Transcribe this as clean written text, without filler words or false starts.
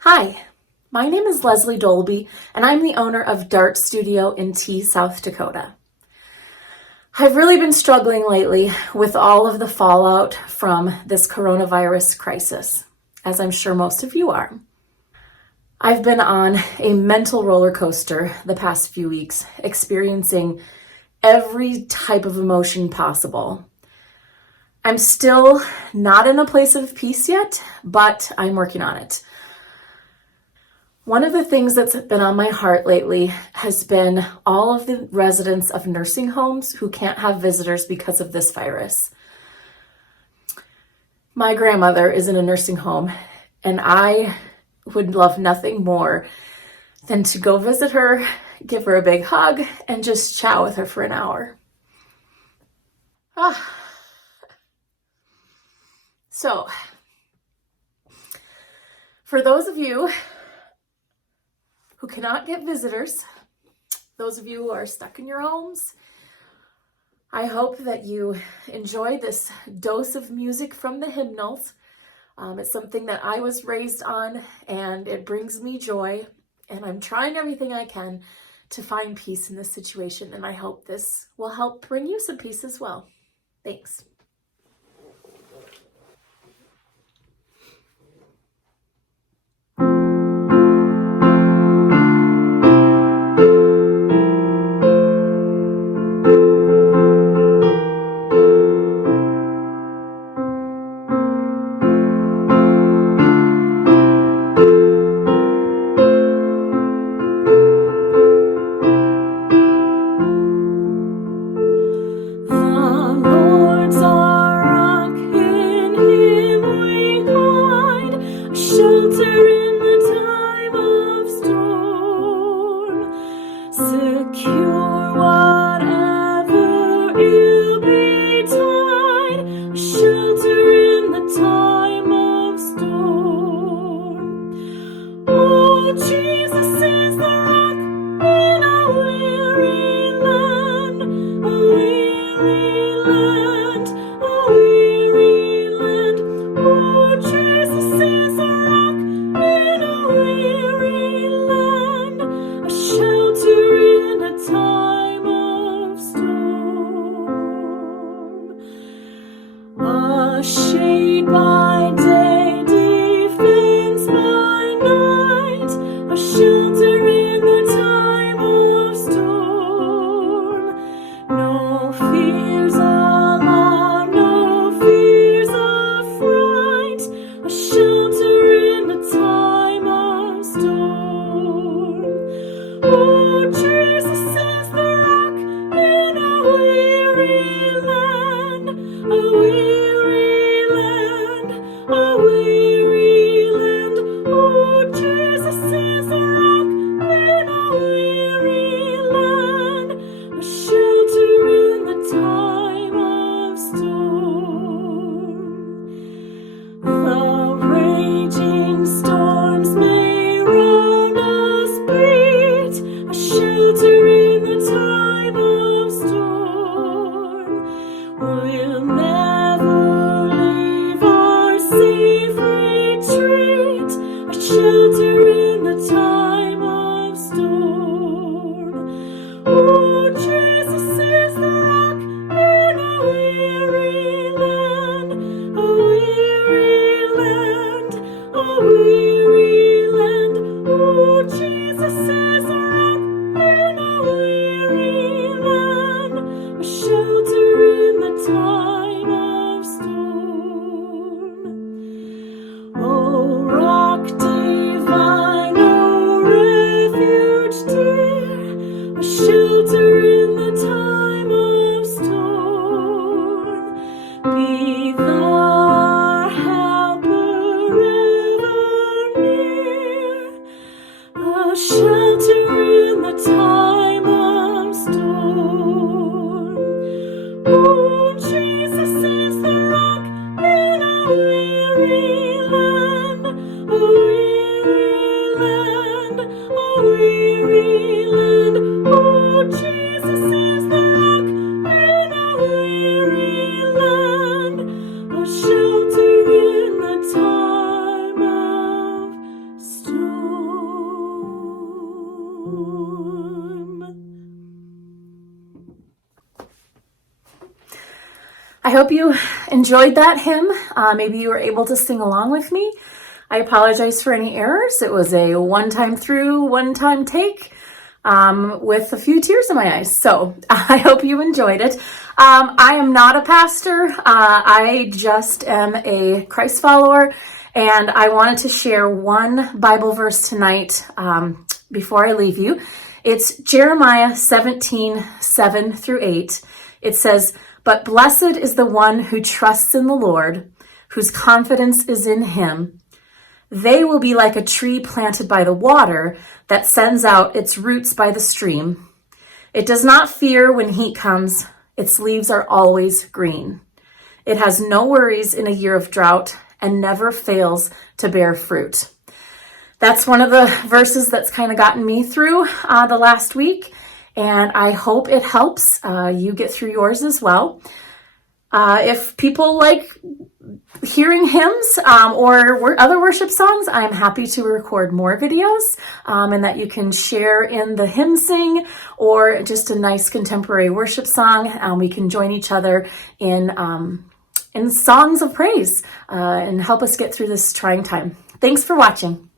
Hi, my name is Leslie Dolby, and I'm the owner of Dart Studio in Tea, South Dakota. I've really been struggling lately with all of the fallout from this coronavirus crisis, as I'm sure most of you are. I've been on a mental roller coaster the past few weeks, experiencing every type of emotion possible. I'm still not in a place of peace yet, but I'm working on it. One of the things that's been on my heart lately has been all of the residents of nursing homes who can't have visitors because of this virus. My grandmother is in a nursing home, and I would love nothing more than to go visit her, give her a big hug, and just chat with her for an hour. So, for those of you who cannot get visitors, those of you who are stuck in your homes, I hope that you enjoy this dose of music from the hymnals. It's something that I was raised on, and it brings me joy, and I'm trying everything I can to find peace in this situation, and I hope this will help bring you some peace as well. Thanks. Shelter in the time of storm, secure whatever ill betide, a shelter in the time of storm. Oh, Jesus is the rock in a weary land, a weary land, a weary land. Oh, Jesus is the rock in a weary land, a shelter in a time of storm, a shade by day, defense by night, a shelter I hope you enjoyed that hymn. Maybe you were able to sing along with me. I apologize for any errors. It was a one-time through, one-time take with a few tears in my eyes. So I hope you enjoyed it. I am not a pastor. I just am a Christ follower, and I wanted to share one Bible verse tonight before I leave you. It's Jeremiah 17:7-8. It says, "But blessed is the one who trusts in the Lord, whose confidence is in him. They will be like a tree planted by the water that sends out its roots by the stream. It does not fear when heat comes. Its leaves are always green. It has no worries in a year of drought and never fails to bear fruit." That's one of the verses that's kind of gotten me through the last week, and I hope it helps you get through yours as well. If people like hearing hymns or other worship songs, I'm happy to record more videos and that you can share in the hymn sing or just a nice contemporary worship song. We can join each other in songs of praise and help us get through this trying time. Thanks for watching.